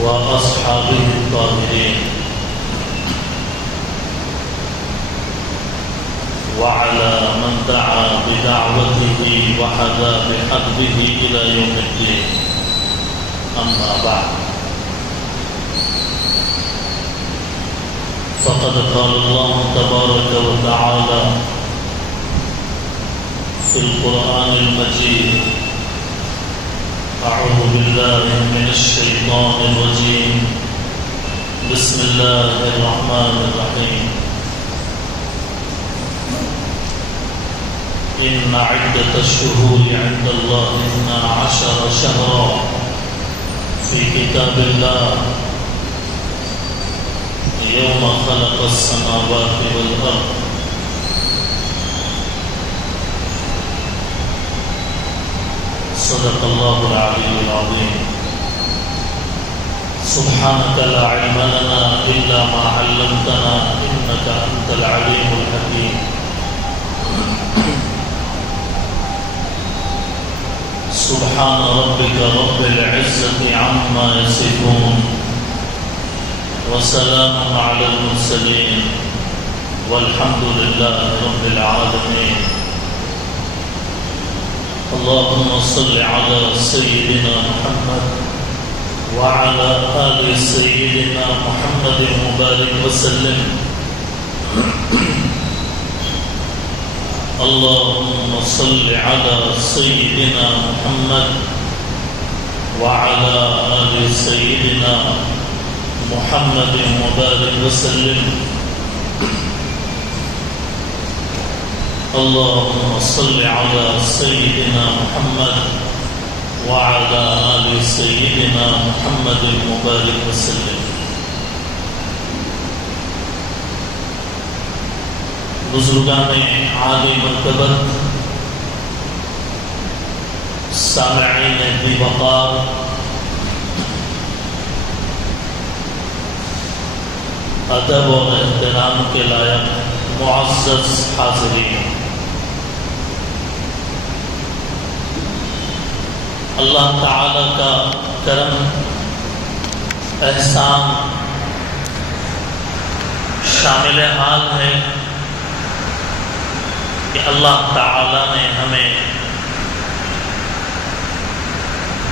وأصحابه الطاهرين وعلى من دعا بدعوته وحدا بحبه إلى يوم الدين. أما بعد، فقد قال الله تبارك وتعالى في القرآن المجيد: أعوذ بالله من الشيطان الرجيم، بسم الله الرحمن الرحيم. إن عدة الشهور عند الله 12 شهرا في كتاب الله يوم خلق السماوات والأرض صدق الله العلي العظيم. سبحانك لا علم لنا إلا ما علمتنا إنك أنت العليم الحكيم. سبحان ربك رب العزة عما يصفون وسلام على المرسلين والحمد لله رب العالمين. اللهم صل على سيدنا محمد وعلى آل سيدنا محمد مبارك وسلم. اللهم صل على سيدنا محمد وعلى آل سيدنا محمد مبارك وسلم. اللهم صل على سيدنا محمد وعلى آل سيدنا محمد مبارك وسلم. بزرگان عالی مرتبت، سامعین بی وقار، ادب اور احترام کے لائق معزز حاضرین، اللہ تعالی کا کرم احسان شامل حال ہے کہ اللہ تعالی نے ہمیں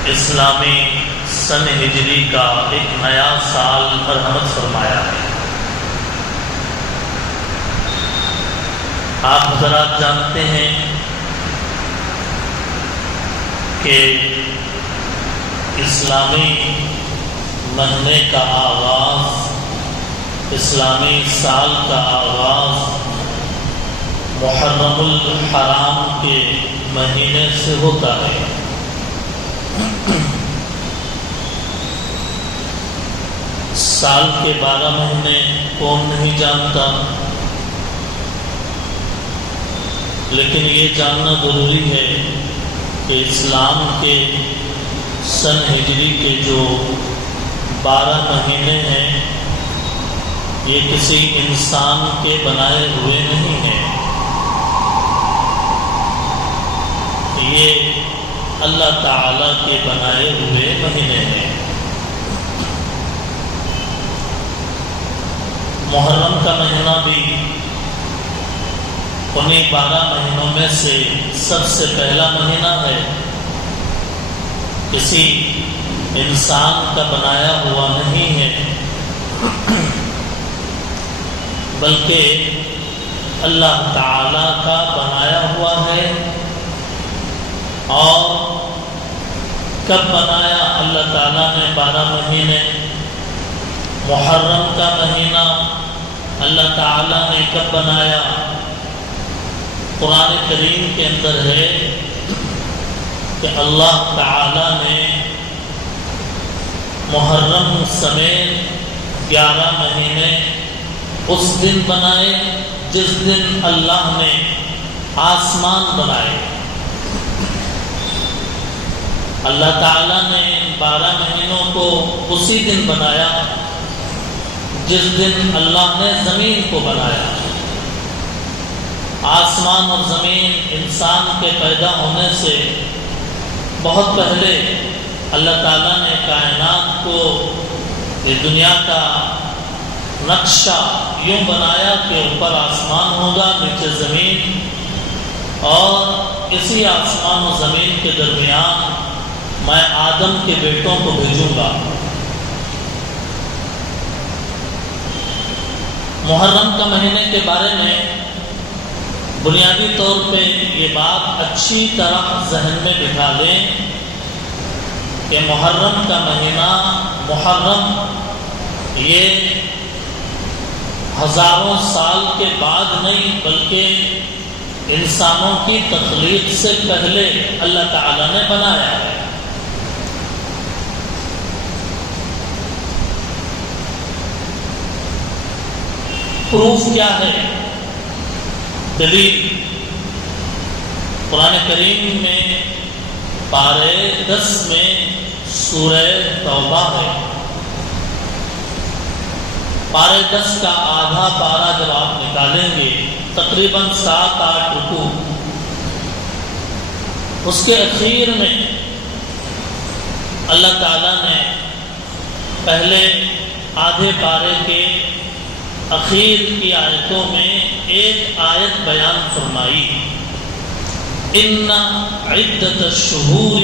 اسلامی سن ہجری کا ایک نیا سال مرحمت فرمایا ہے۔ آپ حضرات جانتے ہیں کہ اسلامی مہینے کا آغاز، اسلامی سال کا آغاز محرم الحرام کے مہینے سے ہوتا ہے۔ سال کے 12 مہینے کون نہیں جانتا، لیکن یہ جاننا ضروری ہے کہ اسلام کے سن ہجری کے جو 12 مہینے ہیں یہ کسی انسان کے بنائے ہوئے نہیں ہیں، یہ اللہ تعالی کے بنائے ہوئے مہینے ہیں۔ محرم کا مہینہ بھی انہیں 12 مہینوں میں سے سب سے پہلا مہینہ ہے، کسی انسان کا بنایا ہوا نہیں ہے، بلکہ اللہ تعالی کا بنایا ہوا ہے۔ اور کب بنایا اللہ تعالیٰ نے 12 مہینے؟ محرم کا مہینہ اللہ تعالیٰ نے کب بنایا؟ قرآن کریم کے اندر ہے کہ اللہ تعالیٰ نے محرم سمیت 11 مہینے اس دن بنائے جس دن اللہ نے آسمان بنائے۔ اللہ تعالیٰ نے 12 مہینوں کو اسی دن بنایا جس دن اللہ نے زمین کو بنایا۔ آسمان اور زمین انسان کے پیدا ہونے سے بہت پہلے اللہ تعالیٰ نے کائنات کو یہ دنیا کا نقشہ یوں بنایا کہ اوپر آسمان ہوگا، نیچے زمین، اور اسی آسمان و زمین کے درمیان میں آدم کے بیٹوں کو بھیجوں گا۔ محرم کا مہینے کے بارے میں بنیادی طور پہ یہ بات اچھی طرح ذہن میں بٹھا لیں کہ محرم کا مہینہ، محرم یہ ہزاروں سال کے بعد نہیں بلکہ انسانوں کی تخلیق سے پہلے اللہ تعالیٰ نے بنایا ہے۔ پروف کیا ہے؟ دلیل قرآن کریم میں پارے 10 میں سورہ توبہ ہے۔ پارے 10 کا آدھا پارہ جب آپ نکالیں گے تقریباً 7-8 رکوع، اس کے اخیر میں اللہ تعالیٰ نے پہلے آدھے پارے کے اخیر کی آیتوں میں ایک آیت بیان فرمائی، ان عدت الشہور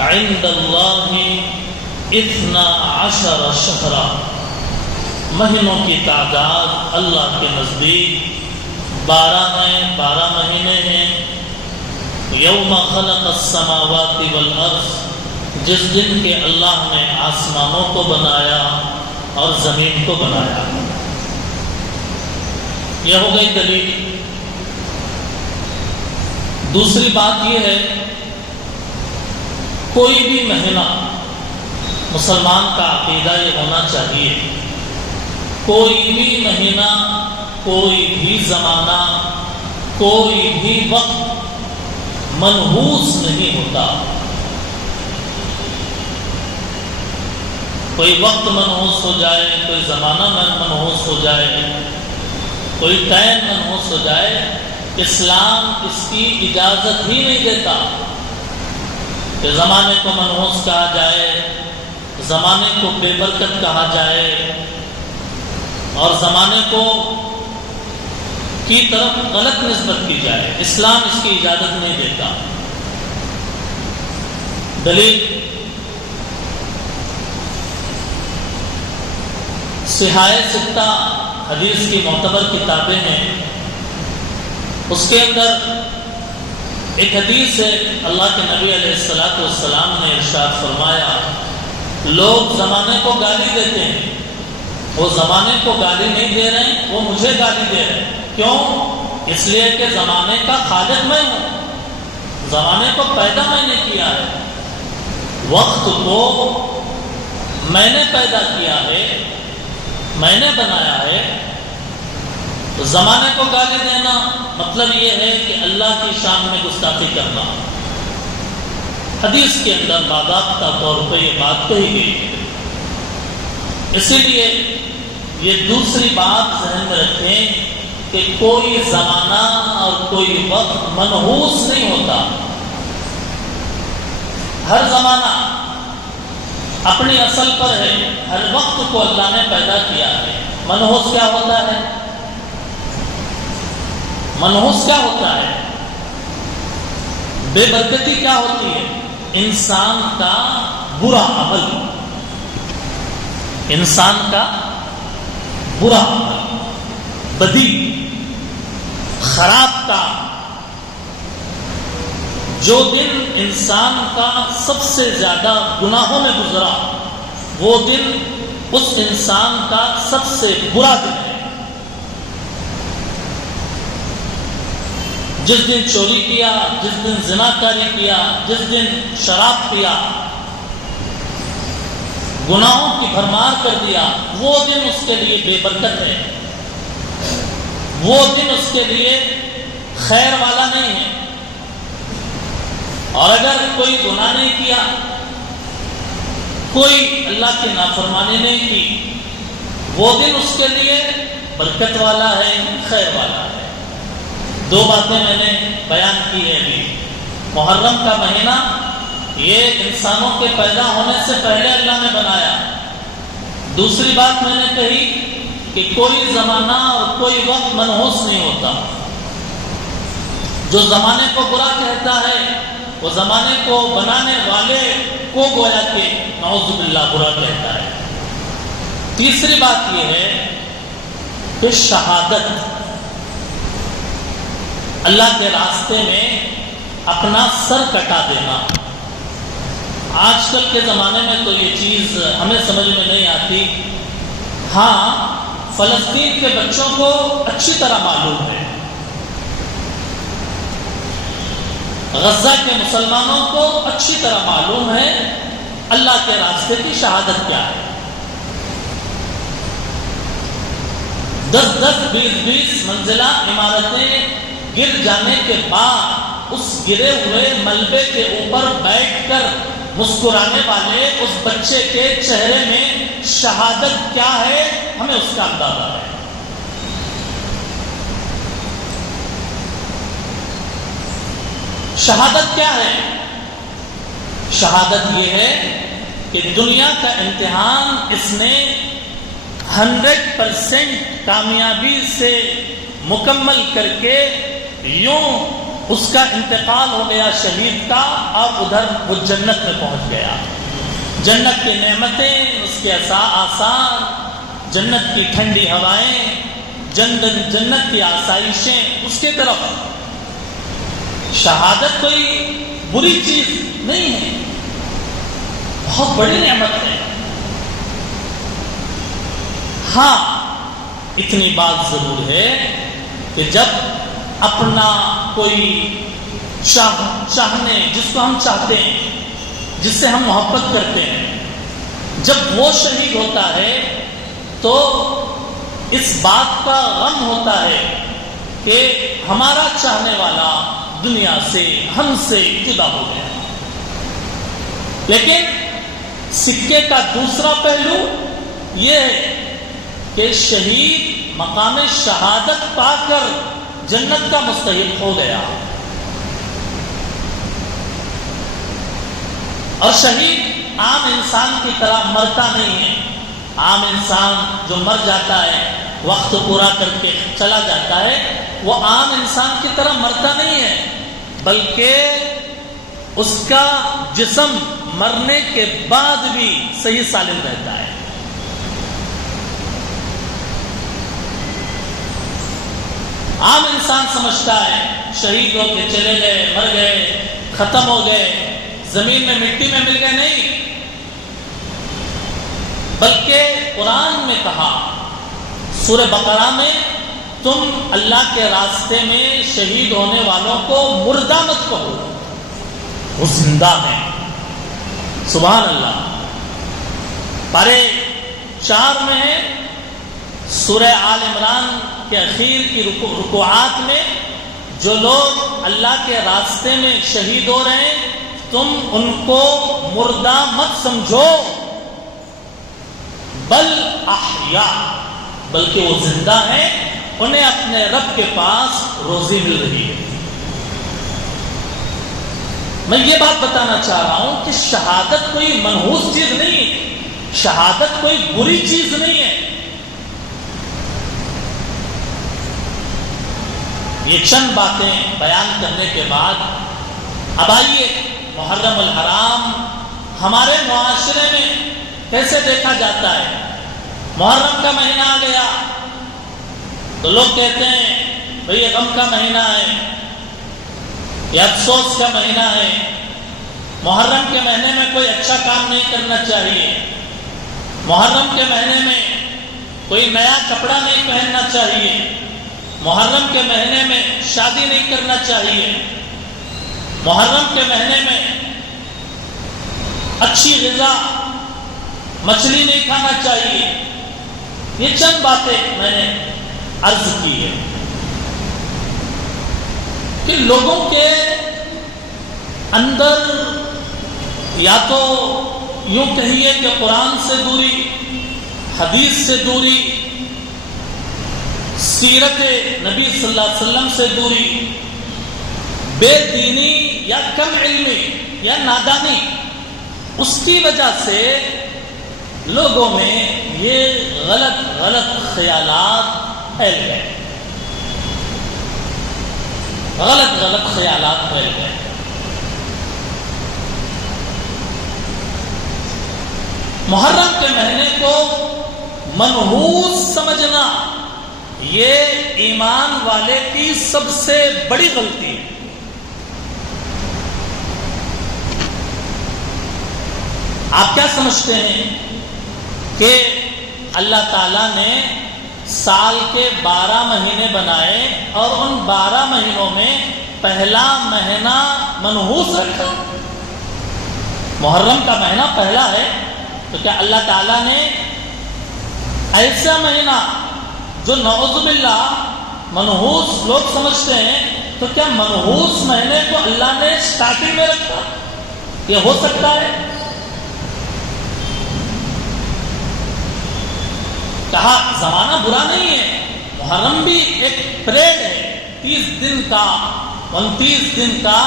عند اللہ 12 شہرا، مہینوں کی تعداد اللہ کے نزدیک 12 ہیں، 12 مہینے ہیں۔ یوم خلق السماوات والارض، جس دن کے اللہ نے آسمانوں کو بنایا اور زمین کو بنایا۔ یہ ہو گئی دلیل۔ دوسری بات یہ ہے، کوئی بھی مہینہ مسلمان کا عقیدہ یہ ہونا چاہیے، کوئی بھی مہینہ، کوئی بھی زمانہ، کوئی بھی وقت منحوس نہیں ہوتا۔ کوئی وقت منحوس ہو جائے، کوئی زمانہ منحوس ہو جائے، کوئی ٹائم منحوس ہو جائے، اسلام اس کی اجازت ہی نہیں دیتا کہ زمانے کو منحوس کہا جائے، زمانے کو بے برکت کہا جائے اور زمانے کو کی طرف غلط نسبت کی جائے۔ اسلام اس کی اجازت نہیں دیتا۔ دلیل صحاح ستہ حدیث کی معتبر کتابیں ہیں، اس کے اندر ایک حدیث ہے، اللہ کے نبی علیہ السلام نے ارشاد فرمایا، لوگ زمانے کو گالی دیتے ہیں، وہ زمانے کو گالی نہیں دے رہے ہیں، وہ مجھے گالی دے رہے ہیں۔ کیوں؟ اس لیے کہ زمانے کا خالق میں ہوں، زمانے کو پیدا میں نے کیا ہے، وقت کو میں نے پیدا کیا ہے، میں نے بنایا ہے۔ تو زمانے کو گالی دینا مطلب یہ ہے کہ اللہ کی شان میں گستاخی کرنا۔ حدیث کے اندر باضابطہ طور پہ یہ بات کہی گئی ہے۔ اسی لیے یہ دوسری بات ذہن میں رکھیں کہ کوئی زمانہ اور کوئی وقت منحوس نہیں ہوتا۔ ہر زمانہ اپنی اصل پر ہے، ہر وقت کو اللہ نے پیدا کیا ہے۔ منحوس کیا ہوتا ہے؟ منحوس کیا ہوتا ہے؟ بے برکتی کیا ہوتی ہے؟ انسان کا برا عمل، انسان کا برا عمل، بدی، خراب کام۔ جو دن انسان کا سب سے زیادہ گناہوں میں گزرا، وہ دن اس انسان کا سب سے برا دن ہے۔ جس دن چوری کیا، جس دن زنا کاری کیا، جس دن شراب پیا، گناہوں کی بھرمار کر دیا، وہ دن اس کے لیے بے برکت ہے، وہ دن اس کے لیے خیر والا نہیں ہے۔ اور اگر کوئی گناہ نہیں کیا، کوئی اللہ کی نافرمانی نہیں کی، وہ دن اس کے لیے برکت والا ہے، خیر والا ہے۔ دو باتیں میں نے بیان کی ہے ابھی۔ محرم کا مہینہ یہ انسانوں کے پیدا ہونے سے پہلے اللہ نے بنایا، دوسری بات میں نے کہی کہ کوئی زمانہ اور کوئی وقت منحوس نہیں ہوتا. جو زمانے کو برا کہتا ہے وہ زمانے کو بنانے والے کو گویا کہ نعوذ باللہ برا کہتا ہے. تیسری بات یہ ہے کہ شہادت، اللہ کے راستے میں اپنا سر کٹا دینا. آج کل کے زمانے میں تو یہ چیز ہمیں سمجھ میں نہیں آتی. ہاں، فلسطین کے بچوں کو اچھی طرح معلوم ہے، غزہ کے مسلمانوں کو اچھی طرح معلوم ہے اللہ کے راستے کی شہادت کیا ہے. 10-10 20-20 منزلہ عمارتیں گر جانے کے بعد اس گرے ہوئے ملبے کے اوپر بیٹھ کر مسکرانے والے اس بچے کے چہرے میں شہادت کیا ہے، ہمیں اس کا اندازہ ہے. شہادت کیا ہے؟ شہادت یہ ہے کہ دنیا کا امتحان اس نے 100% کامیابی سے مکمل کر کے یوں اس کا انتقال ہو گیا شہید کا، اور ادھر وہ جنت میں پہنچ گیا. جنت کی نعمتیں اس کے آسان، جنت کی ٹھنڈی ہوائیں، جنت کی آسائشیں اس کے طرف. شہادت کوئی بری چیز نہیں ہے، بہت بڑی نعمت ہے. ہاں، اتنی بات ضرور ہے کہ جب اپنا کوئی چاہنے، جس کو ہم چاہتے ہیں، جس سے ہم محبت کرتے ہیں، جب وہ شہید ہوتا ہے تو اس بات کا غم ہوتا ہے کہ ہمارا چاہنے والا دنیا سے، ہم سے جدا ہو گیا. لیکن سکے کا دوسرا پہلو یہ ہے کہ شہید مقام شہادت پا کر جنت کا مستحق ہو گیا. اور شہید عام انسان کی طرح مرتا نہیں ہے. عام انسان جو مر جاتا ہے، وقت پورا کر کے چلا جاتا ہے، وہ عام انسان کی طرح مرتا نہیں ہے، بلکہ اس کا جسم مرنے کے بعد بھی صحیح سالم رہتا ہے. عام انسان سمجھتا ہے شہید ہو کے چلے گئے، مر گئے، ختم ہو گئے، زمین میں مٹی میں مل گئے. نہیں، بلکہ قرآن میں کہا سورہ بقرہ میں، تم اللہ کے راستے میں شہید ہونے والوں کو مردہ مت کہو، وہ زندہ ہیں. سبحان اللہ. پارے 4 میں ہے، سورہ آل عمران کے اخیر کی رکوعات میں، جو لوگ اللہ کے راستے میں شہید ہو رہے ہیں تم ان کو مردہ مت سمجھو، بل احیاء، بلکہ وہ زندہ ہیں، انہیں اپنے رب کے پاس روزی مل رہی ہے. میں یہ بات بتانا چاہ رہا ہوں کہ شہادت کوئی منحوس چیز نہیں ہے، شہادت کوئی بری چیز نہیں ہے. یہ چند باتیں بیان کرنے کے بعد اب آئیے، محرم الحرام ہمارے معاشرے میں کیسے دیکھا جاتا ہے. محرم کا مہینہ آ گیا تو لوگ کہتے ہیں بھئی یہ غم کا مہینہ ہے، یہ افسوس کا مہینہ ہے، محرم کے مہینے میں کوئی اچھا کام نہیں کرنا چاہیے، محرم کے مہینے میں کوئی نیا کپڑا نہیں پہننا چاہیے، محرم کے مہینے میں شادی نہیں کرنا چاہیے، محرم کے مہینے میں اچھی غذا مچھلی نہیں کھانا چاہیے. یہ چند باتیں میں نے عرض کی ہے کہ لوگوں کے اندر یا تو یوں کہیے کہ قرآن سے دوری، حدیث سے دوری، سیرت نبی صلی اللہ علیہ وسلم سے دوری، بے دینی یا کم علمی یا نادانی، اس کی وجہ سے لوگوں میں یہ غلط خیالات پھیل گئے، غلط خیالات پھیل گئے۔ محرم کے مہینے کو منحوس سمجھنا یہ ایمان والے کی سب سے بڑی غلطی ہے۔ آپ کیا سمجھتے ہیں کہ اللہ تعالیٰ نے سال کے 12 مہینے بنائے اور ان 12 مہینوں میں پہلا مہینہ منحوس رکھا؟ محرم کا مہینہ پہلا ہے، تو کیا اللہ تعالیٰ نے ایسا مہینہ جو نعوذ باللہ منحوس لوگ سمجھتے ہیں، تو کیا منحوس مہینے کو اللہ نے سٹارٹنگ میں رکھا؟ یہ ہو سکتا ہے؟ کہا زمانہ برا نہیں ہے، محرم بھی ایک پریڈ ہے، 30 دن کا 29 دن کا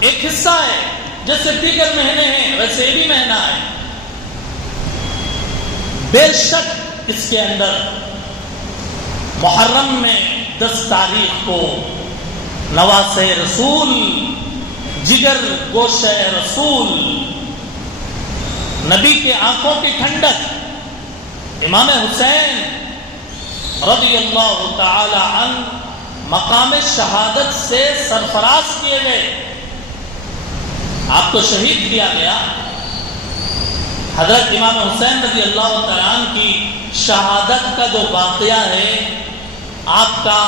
ایک حصہ ہے، جیسے دیگر مہینے ہیں ویسے یہ بھی مہینہ ہے۔ بے شک اس کے اندر محرم میں 10 تاریخ کو نواسہ رسول، جگر گوشہ رسول، نبی کے آنکھوں کی ٹھنڈک امام حسین رضی اللہ تعالی عنہ مقام شہادت سے سرفراز کیے گئے، آپ کو شہید کیا گیا۔ حضرت امام حسین رضی اللہ تعالیٰ عنہ کی شہادت کا جو واقعہ ہے، آپ کا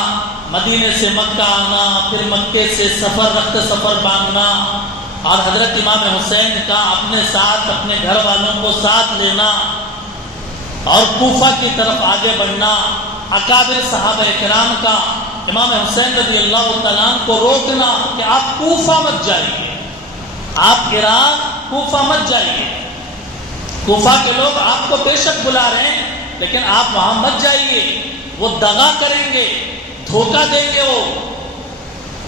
مدینے سے مکہ آنا، پھر مکے سے سفر رخت سفر باندھنا، اور حضرت امام حسین کا اپنے ساتھ اپنے گھر والوں کو ساتھ لینا اور کوفہ کی طرف آگے بڑھنا، اکابر صحابہ کرام کا امام حسین رضی اللہ تعالیٰ عنہ کو روکنا کہ آپ کوفہ مت جائیے، آپ عراق کوفہ مت جائیے، کوفہ کے لوگ آپ کو بے شک بلا رہے ہیں لیکن آپ وہاں مت جائیے، وہ دغا کریں گے، دھوکہ دیں گے، وہ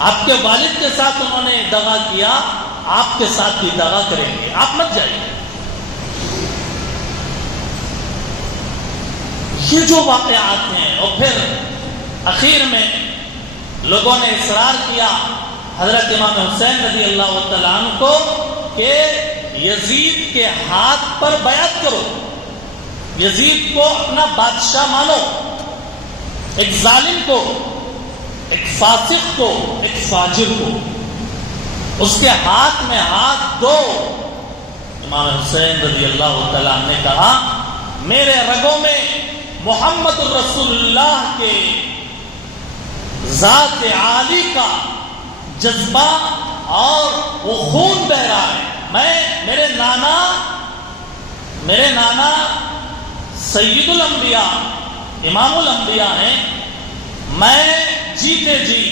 آپ کے والد کے ساتھ انہوں نے دغا کیا، آپ کے ساتھ بھی دغا کریں گے، آپ مت جائیے۔ یہ جو واقعات ہیں، اور پھر اخیر میں لوگوں نے اصرار کیا حضرت امام حسین رضی اللہ تعالیٰ عنہ کو کہ یزید کے ہاتھ پر بیعت کرو، یزید کو اپنا بادشاہ مانو، ایک ظالم کو، ایک فاسق کو، ایک فاجر کو، اس کے ہاتھ میں ہاتھ دو۔ امام حسین رضی اللہ تعالیٰ عنہ نے کہا میرے رگوں میں محمد الرسول اللہ کے ذات عالی کا جذبہ اور وہ خون بہ رہا ہے، میرے نانا سید الانبیاء امام الانبیاء ہیں، میں جیتے جی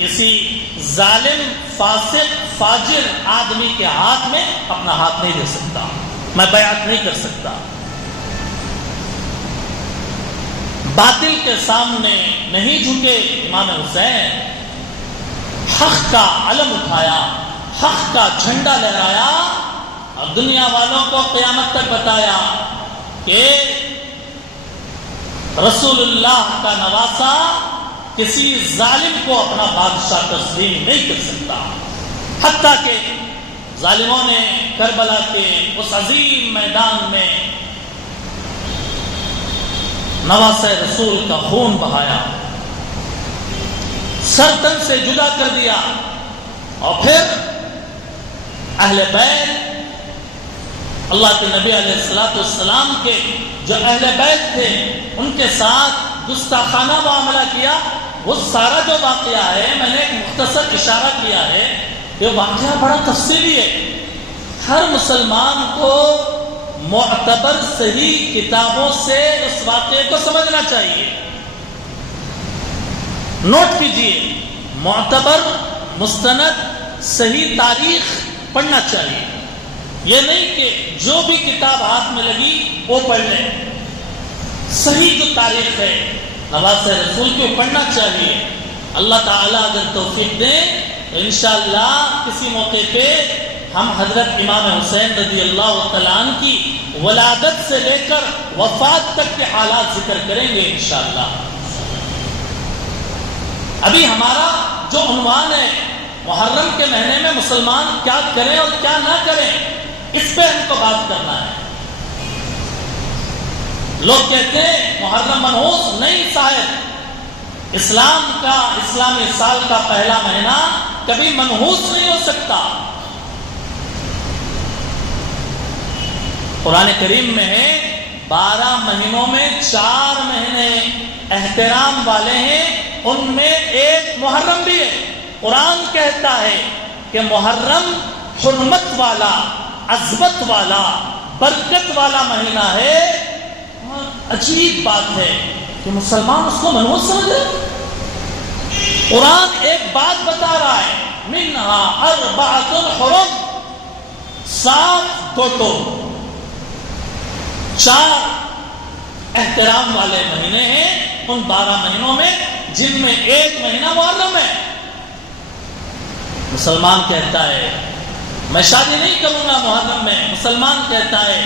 کسی ظالم فاسق فاجر آدمی کے ہاتھ میں اپنا ہاتھ نہیں دے سکتا، میں بیعت نہیں کر سکتا۔ باطل کے سامنے نہیں جھکے امام حسین، حق کا علم اٹھایا، حق کا جھنڈا لہرایا اور دنیا والوں کو قیامت تک بتایا کہ رسول اللہ کا نواسہ کسی ظالم کو اپنا بادشاہ تسلیم نہیں کر سکتا۔ حتیٰ کہ ظالموں نے کربلا کے اس عظیم میدان میں نواسہ رسول کا خون بہایا، سر تن سے جدا کر دیا، اور پھر اہل بیت، اللہ کے نبی علیہ السلام کے جو اہل بیت تھے ان کے ساتھ گستاخانہ معاملہ کیا۔ وہ سارا جو واقعہ ہے، میں نے ایک مختصر اشارہ کیا ہے، یہ واقعہ بڑا تفصیلی ہے، ہر مسلمان کو معتبر صحیح کتابوں سے اس واقعے کو سمجھنا چاہیے۔ نوٹ کیجئے، معتبر مستند صحیح تاریخ پڑھنا چاہیے، یہ نہیں کہ جو بھی کتاب ہاتھ میں لگی وہ پڑھ لیں، صحیح جو تاریخ ہے نواسہ رسول کو پڑھنا چاہیے۔ اللہ تعالیٰ اگر توفیق دے تو انشاءاللہ کسی موقع پہ ہم حضرت امام حسین رضی اللہ تعالیٰ عنہ کی ولادت سے لے کر وفات تک کے حالات ذکر کریں گے انشاءاللہ۔ ابھی ہمارا جو عنوان ہے محرم کے مہینے میں مسلمان کیا کریں اور کیا نہ کریں، اس پہ ہم کو بات کرنا ہے۔ لوگ کہتے ہیں محرم منحوس، نہیں صاحب، اسلامی سال کا پہلا مہینہ کبھی منحوس نہیں ہو سکتا۔ قرآن کریم میں ہے 12 مہینوں میں 4 مہینے احترام والے ہیں، ان میں ایک محرم بھی ہے۔ قرآن کہتا ہے کہ محرم حرمت والا، عظمت والا، برکت والا مہینہ ہے۔ اور عجیب بات ہے کہ مسلمان اس کو منحوس سمجھ رہے۔ قرآن ایک بات بتا رہا ہے، منہا اربعۃ حرم، 7 گوٹو، 4 احترام والے مہینے ہیں ان 12 مہینوں میں، جن میں ایک مہینہ محرم ہے۔ مسلمان کہتا ہے میں شادی نہیں کروں گا محرم میں، مسلمان کہتا ہے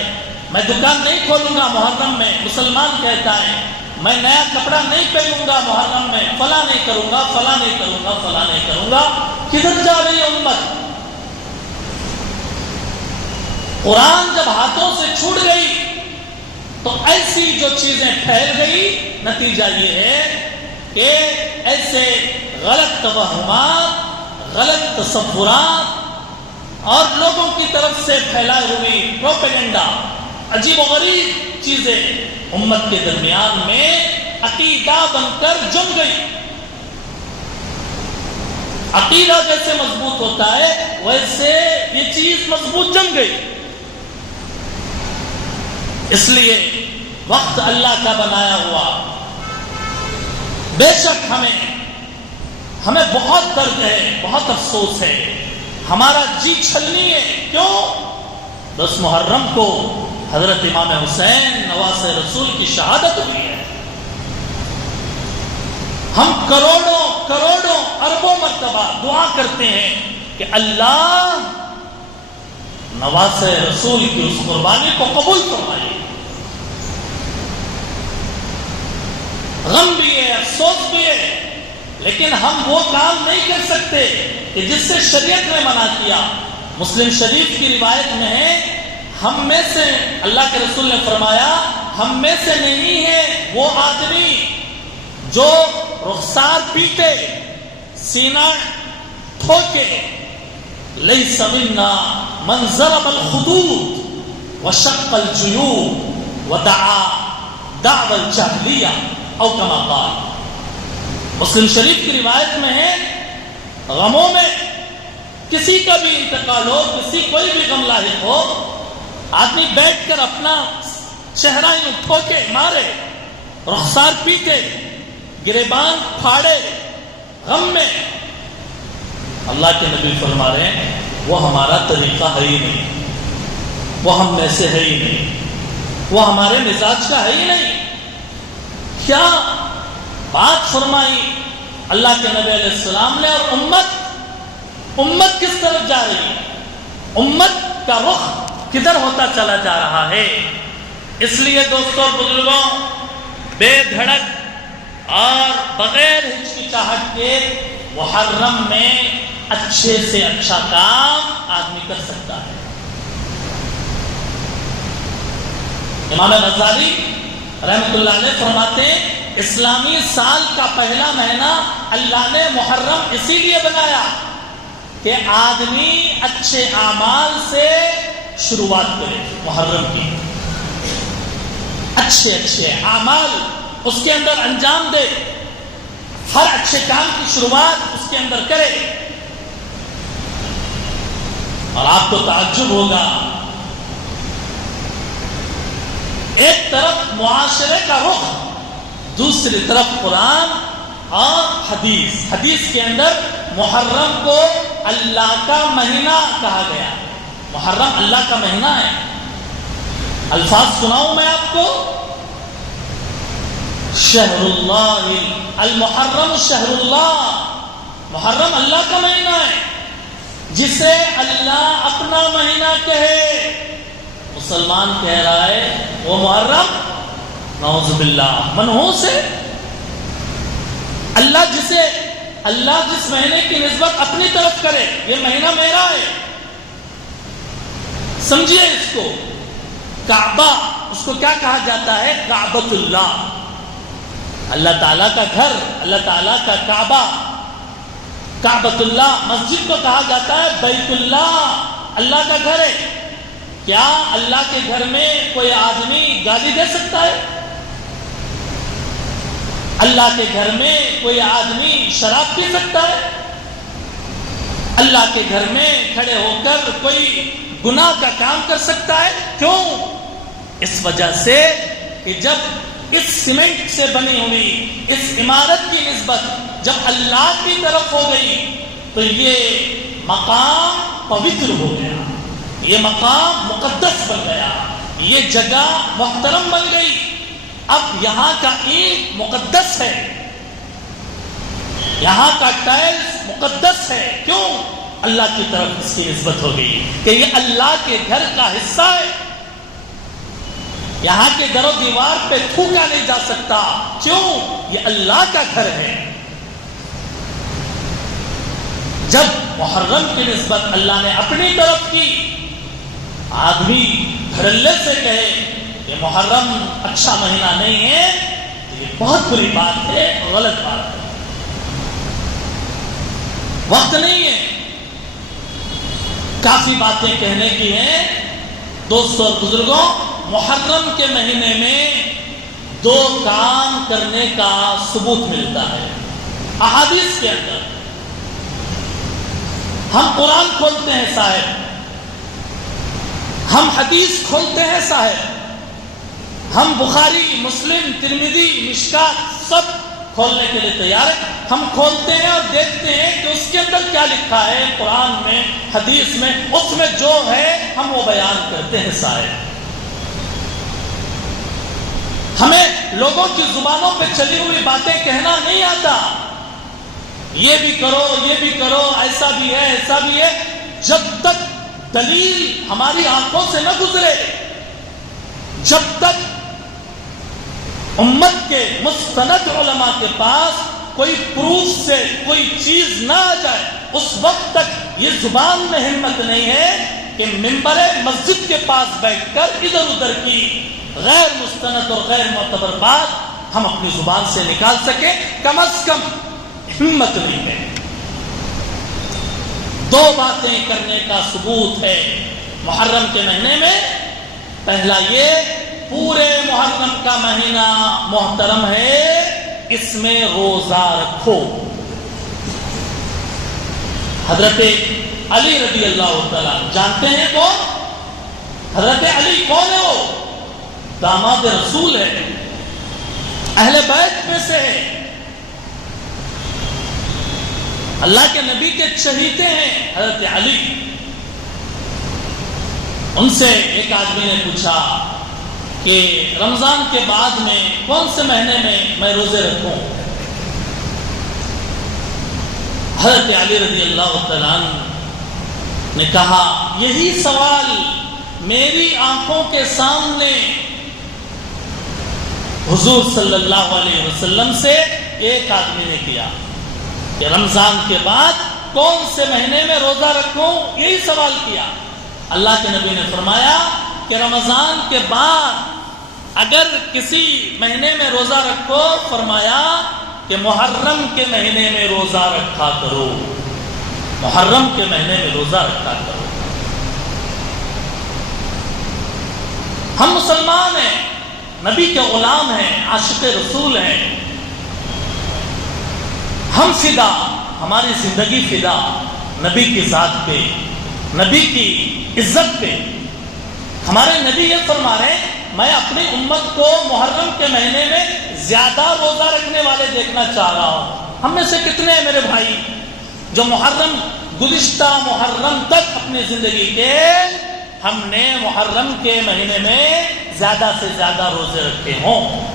میں دکان نہیں کھولوں گا محرم میں، مسلمان کہتا ہے میں نیا کپڑا نہیں پہنوں گا محرم میں، فلاں نہیں کروں گا، فلاں نہیں کروں گا، فلاں نہیں کروں گا۔ کدھر جا رہی ہے امت؟ قرآن جب ہاتھوں سے چھوٹ گئی تو ایسی جو چیزیں پھیل گئی، نتیجہ یہ ہے کہ ایسے غلط توہمات، غلط تصورات اور لوگوں کی طرف سے پھیلائی ہوئی پروپیگنڈا، عجیب و غریب چیزیں امت کے درمیان میں عقیدہ بن کر جم گئی۔ عقیدہ جیسے مضبوط ہوتا ہے ویسے یہ چیز مضبوط جم گئی۔ اس لیے وقت اللہ کا بنایا ہوا، بے شک ہمیں بہت درد ہے، بہت افسوس ہے، ہمارا جی چھلنی ہے۔ کیوں؟ 10 محرم کو حضرت امام حسین نواز رسول کی شہادت ہوئی ہے۔ ہم کروڑوں اربوں مرتبہ دعا کرتے ہیں کہ اللہ نواز رسول کی اس قربانی کو قبول فرمائے۔ غم بھی ہے، افسوس بھی ہے، لیکن ہم وہ کام نہیں کر سکتے کہ جس سے شریعت نے منع کیا۔ مسلم شریف کی روایت میں ہے، ہم میں سے، اللہ کے رسول نے فرمایا، ہم میں سے نہیں ہے وہ آدمی جو رخسار پیٹے، سینہ ٹھوکے، لیس منا من ضرب الخدود وشق الجیوب ودعا دعوى الجاہلیہ او کما قال۔ مسلم شریف کی روایت میں ہے، غموں میں کسی کا بھی انتقال ہو، کوئی بھی غم لاحق ہو، آدمی بیٹھ کر اپنا چہرہ یوں ٹھوکے، مارے، رخسار پیٹے، گریبان پھاڑے، غم میں، اللہ کے نبی فرما رہے ہیں وہ ہمارا طریقہ ہے ہی نہیں، وہ ہم میں سے ہے ہی نہیں، وہ ہمارے مزاج کا ہے ہی نہیں۔ کیا بات فرمائی اللہ کے نبی علیہ السلام نے، اور امت کس طرف جا رہی ہے؟ امت کا رخ کدھر ہوتا چلا جا رہا ہے؟ اس لیے دوستوں اور بزرگوں، بے دھڑک اور بغیر ہچکچاہٹ کے محرم میں اچھے سے اچھا کام آدمی کر سکتا ہے۔ امام غزالی رحمۃ اللہ علیہ فرماتے ہیں، اسلامی سال کا پہلا مہینہ اللہ نے محرم اسی لیے بنایا کہ آدمی اچھے اعمال سے شروعات کرے، محرم کی اچھے اعمال اس کے اندر انجام دے، ہر اچھے کام کی شروعات اس کے اندر کرے۔ اور آپ کو تعجب ہوگا، ایک طرف معاشرے کا رخ، دوسری طرف قرآن اور حدیث کے اندر محرم کو اللہ کا مہینہ کہا گیا۔ محرم اللہ کا مہینہ ہے۔ الفاظ سناؤں میں آپ کو، شہر اللہ المحرم، شہر اللہ، محرم اللہ کا مہینہ ہے۔ جسے اللہ اپنا مہینہ کہے. مسلمان کہہ رہا ہے وہ محرم، نعوذ باللہ منحوس ہے. اللہ جس مہینے کی نسبت اپنی طرف کرے، یہ مہینہ میرا ہے. سمجھیے اس کو. کعبہ، اس کو کیا کہا جاتا ہے؟ کعبۃ اللہ، اللہ تعالیٰ کا گھر، اللہ تعالیٰ کا کعبہ. کعبۃ اللہ. مسجد کو کہا جاتا ہے بیت اللہ، اللہ کا گھر ہے. کیا اللہ کے گھر میں کوئی آدمی گالی دے سکتا ہے؟ اللہ کے گھر میں کوئی آدمی شراب پی سکتا ہے؟ اللہ کے گھر میں کھڑے ہو کر کوئی گناہ کا کام کر سکتا ہے؟ کیوں؟ اس وجہ سے کہ جب اس سیمنٹ سے بنی ہوئی اس عمارت کی نسبت جب اللہ کی طرف ہو گئی تو یہ مقام پوتر ہو گیا، یہ مقام مقدس بن گیا، یہ جگہ محترم بن گئی. اب یہاں کا اینٹ مقدس ہے، یہاں کا ٹائلز مقدس ہے. کیوں؟ اللہ کی طرف اس کی نسبت ہو گئی کہ یہ اللہ کے گھر کا حصہ ہے. یہاں کے در و دیوار پہ تھوکا نہیں جا سکتا. کیوں؟ یہ اللہ کا گھر ہے. جب محرم کی نسبت اللہ نے اپنی طرف کی، آدمی دھڑلے سے کہے کہ محرم اچھا مہینہ نہیں ہے، یہ بہت بری بات ہے، غلط بات ہے. وقت نہیں ہے، کافی باتیں کہنے کی ہیں. دوستوں اور بزرگوں، محرم کے مہینے میں 2 کام کرنے کا ثبوت ملتا ہے احادیث کے اندر. ہم قرآن کھولتے ہیں صاحب، ہم حدیث کھولتے ہیں صاحب، ہم بخاری، مسلم، ترمذی، مشکات سب کھولنے کے لیے تیار ہیں. ہم کھولتے ہیں اور دیکھتے ہیں کہ اس کے اندر کیا لکھا ہے، قرآن میں، حدیث میں، اس میں جو ہے ہم وہ بیان کرتے ہیں صاحب. ہمیں لوگوں کی زبانوں پہ چلی ہوئی باتیں کہنا نہیں آتا. یہ بھی کرو، یہ بھی کرو، ایسا بھی ہے، ایسا بھی ہے. جب تک دلیل ہماری آنکھوں سے نہ گزرے، جب تک امت کے مستند علماء کے پاس کوئی پروف سے کوئی چیز نہ آ جائے، اس وقت تک یہ زبان میں ہمت نہیں ہے کہ ممبر مسجد کے پاس بیٹھ کر ادھر ادھر کی غیر مستند اور غیر معتبر بات ہم اپنی زبان سے نکال سکیں. کم از کم ہمت نہیں ہے. 2 باتیں کرنے کا ثبوت ہے محرم کے مہینے میں. پہلا یہ، پورے محرم کا مہینہ محترم ہے، اس میں روزہ رکھو. حضرت علی رضی اللہ تعالیٰ جانتے ہیں کون؟ حضرت علی کون ہے؟ وہ داماد رسول ہے، اہل بیت میں سے ہے، اللہ کے نبی کے چہیتے ہیں حضرت علی. ان سے ایک آدمی نے پوچھا کہ رمضان کے بعد میں کون سے مہینے میں روزے رکھوں؟ حضرت علی رضی اللہ تعالیٰ نے کہا، یہی سوال میری آنکھوں کے سامنے حضور صلی اللہ علیہ وسلم سے ایک آدمی نے کیا کہ رمضان کے بعد کون سے مہینے میں روزہ رکھوں. یہی سوال کیا. اللہ کے نبی نے فرمایا کہ رمضان کے بعد اگر کسی مہینے میں روزہ رکھو، فرمایا کہ محرم کے مہینے میں روزہ رکھا کرو، محرم کے مہینے میں روزہ رکھا کرو. ہم مسلمان ہیں، نبی کے غلام ہیں، عاشق رسول ہیں. ہم فدا، ہماری زندگی فدا نبی کی ذات پہ، نبی کی عزت پہ. ہمارے نبی یہ فرما رہے ہیں، میں اپنی امت کو محرم کے مہینے میں زیادہ روزہ رکھنے والے دیکھنا چاہ رہا ہوں. ہم میں سے کتنے ہیں میرے بھائی جو گزشتہ محرم تک اپنی زندگی کے ہم نے محرم کے مہینے میں زیادہ سے زیادہ روزے رکھے ہوں؟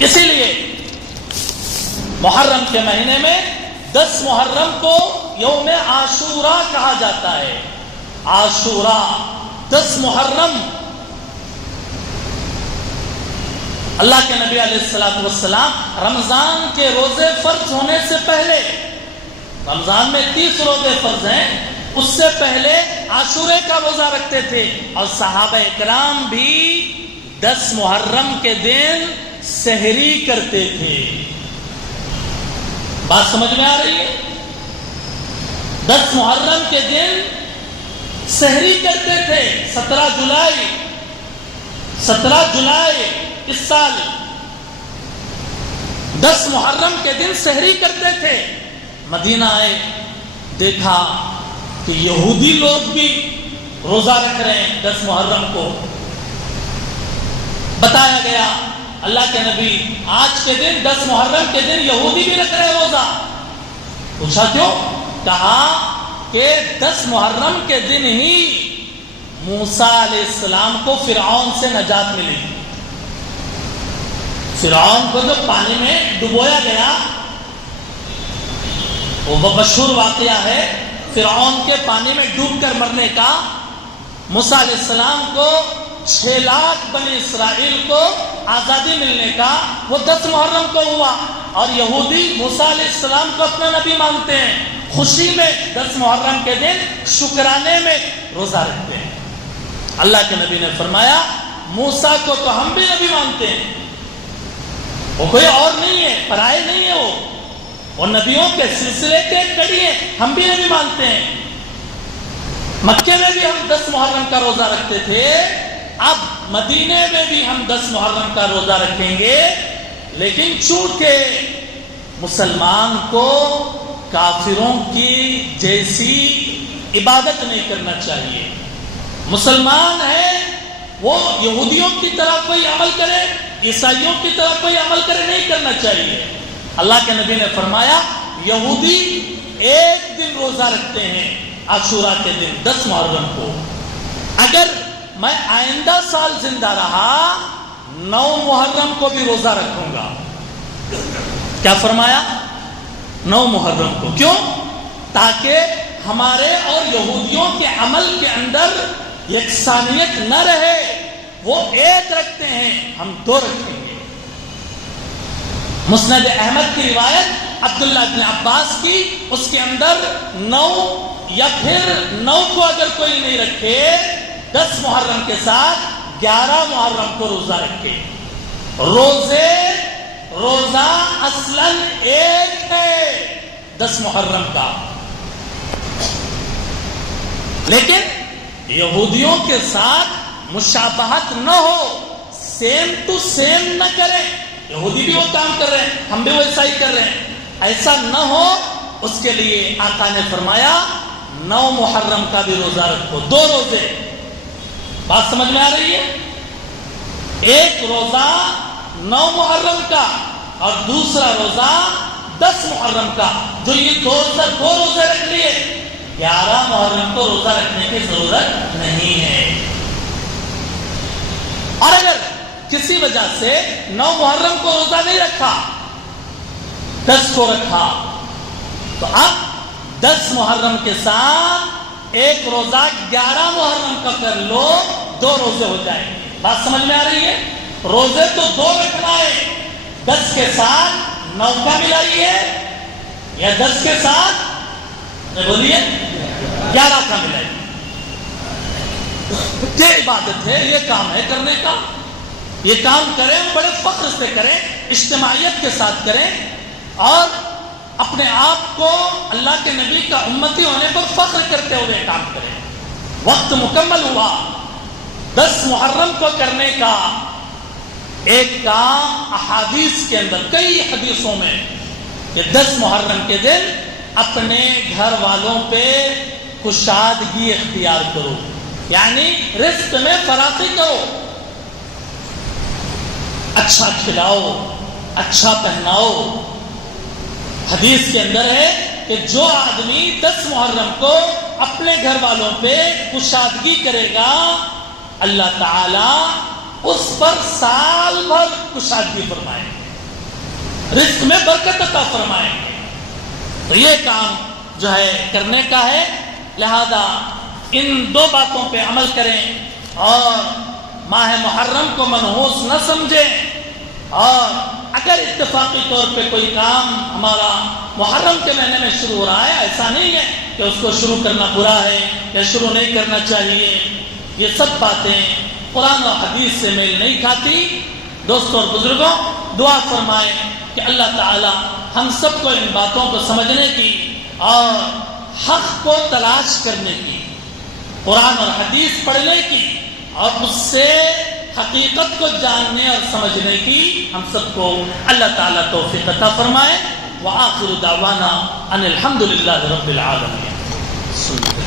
اسی لیے محرم کے مہینے میں 10 محرم کو یوم عاشورہ کہا جاتا ہے. عاشورہ 10 محرم. اللہ کے نبی علیہ الصلوۃ والسلام رمضان کے روزے فرض ہونے سے پہلے، رمضان میں 30 روزے فرض ہیں، اس سے پہلے عاشورے کا روزہ رکھتے تھے. اور صحابہ اکرام بھی 10 محرم کے دن سحری کرتے تھے. بات سمجھ میں آ رہی ہے؟ 10 محرم کے دن سحری کرتے تھے. 17 جولائی اس سال 10 محرم کے دن سحری کرتے تھے. مدینہ آئے، دیکھا کہ یہودی لوگ بھی روزہ رکھ رہے ہیں 10 محرم کو. بتایا گیا اللہ کے نبی آج کے دن 10 محرم کے دن یہودی بھی رکھ رہے روزہ. پوچھا کیوں؟ کہا کہ 10 محرم کے دن ہی موسیٰ علیہ السلام کو فرعون سے نجات ملی. فرعون کو جو پانی میں ڈبویا گیا، وہ مشہور واقعہ ہے فرعون کے پانی میں ڈوب کر مرنے کا. موسیٰ علیہ السلام کو 6 لاکھ بنی اسرائیل کو آزادی ملنے کا وہ 10 محرم کو ہوا. اور یہودی موسیٰ علیہ السلام کو اپنا نبی مانتے ہیں. خوشی میں 10 محرم کے دن شکرانے میں روزہ رکھتے ہیں. اللہ کے نبی نے فرمایا موسیٰ کو تو ہم بھی نبی مانتے ہیں، وہ کوئی اور نہیں ہے، پرائے نہیں ہے، وہ نبیوں کے سلسلے کے کڑی ہیں، ہم بھی نبی مانتے ہیں. مکے میں بھی ہم 10 محرم کا روزہ رکھتے تھے، اب مدینے میں بھی ہم 10 محرم کا روزہ رکھیں گے. لیکن چونکہ مسلمان کو کافروں کی جیسی عبادت نہیں کرنا چاہیے. مسلمان ہے وہ یہودیوں کی طرح کوئی عمل کرے، عیسائیوں کی طرح کوئی عمل کرے نہیں کرنا چاہیے. اللہ کے نبی نے فرمایا یہودی ایک دن روزہ رکھتے ہیں عاشورہ کے دن 10 محرم کو. اگر میں آئندہ سال زندہ رہا 9 محرم کو بھی روزہ رکھوں گا. کیا فرمایا؟ 9 محرم کو. کیوں؟ تاکہ ہمارے اور یہودیوں کے عمل کے اندر یکسانیت نہ رہے. وہ ایک رکھتے ہیں، ہم 2 رکھیں گے. مسند احمد کی روایت عبداللہ بن عباس کی، اس کے اندر 9 یا پھر 9 کو اگر کوئی نہیں رکھے 10 محرم کے ساتھ 11 محرم کو روزہ رکھے. روزہ اصلاً ایک ہے 10 محرم کا، لیکن یہودیوں کے ساتھ مشابہت نہ ہو، سیم ٹو سیم نہ کریں. یہودی بھی وہ کام کر رہے ہیں، ہم بھی ویسا ہی کر رہے ہیں، ایسا نہ ہو. اس کے لیے آقا نے فرمایا 9 محرم کا بھی روزہ رکھو. 2 روزے. بات سمجھ میں آ رہی ہے؟ ایک روزہ 9 محرم کا اور دوسرا روزہ 10 محرم کا. جو یہ 2 روزے رکھ لیے 11 محرم کو روزہ رکھنے کی ضرورت نہیں ہے. اور اگر کسی وجہ سے 9 محرم کو روزہ نہیں رکھا، 10 کو رکھا، تو اب 10 محرم کے ساتھ ایک روزہ 11 محرم کا کر لو، 2 روزے ہو جائیں گے. بات سمجھ میں آ رہی ہے؟ روزے تو 2 رکھنا ہے. 10 کے ساتھ 9 کا ملائیے یا 10 کے ساتھ بولیے 11 کا ملائیے. یہ عبادت ہے، یہ کام ہے کرنے کا. یہ کام کریں، بڑے فخر سے کریں، اجتماعیت کے ساتھ کریں اور اپنے آپ کو اللہ کے نبی کا امتی ہونے پر فخر کرتے ہوئے کام کریں. وقت مکمل ہوا 10 محرم کو کرنے کا. ایک کام احادیث کے اندر، کئی حدیثوں میں، کہ 10 محرم کے دن اپنے گھر والوں پہ کشادگی اختیار کرو، یعنی رزق میں فراخی کرو. اچھا کھلاؤ، اچھا پہناؤ. حدیث کے اندر ہے کہ جو آدمی 10 محرم کو اپنے گھر والوں پہ کشادگی کرے گا، اللہ تعالی اس پر سال بھر کشادگی فرمائیں گے، رزق میں برکت عطا فرمائیں گے. تو یہ کام جو ہے کرنے کا ہے، لہذا ان دو باتوں پہ عمل کریں اور ماہ محرم کو منحوس نہ سمجھیں، اور اگر اتفاقی طور پہ کوئی کام ہمارا محرم کے مہینے میں شروع ہو رہا ہے، ایسا نہیں ہے کہ اس کو شروع کرنا برا ہے یا شروع نہیں کرنا چاہیے، یہ سب باتیں قرآن و حدیث سے میل نہیں کھاتی۔ دوستوں اور بزرگوں، دعا فرمائیں کہ اللہ تعالی ہم سب کو ان باتوں کو سمجھنے کی اور حق کو تلاش کرنے کی، قرآن اور حدیث پڑھنے کی اور اس سے حقیقت کو جاننے اور سمجھنے کی ہم سب کو اللہ تعالیٰ توفیق عطا فرمائے۔ وآخر دعوانا ان الحمد للہ رب العالمین۔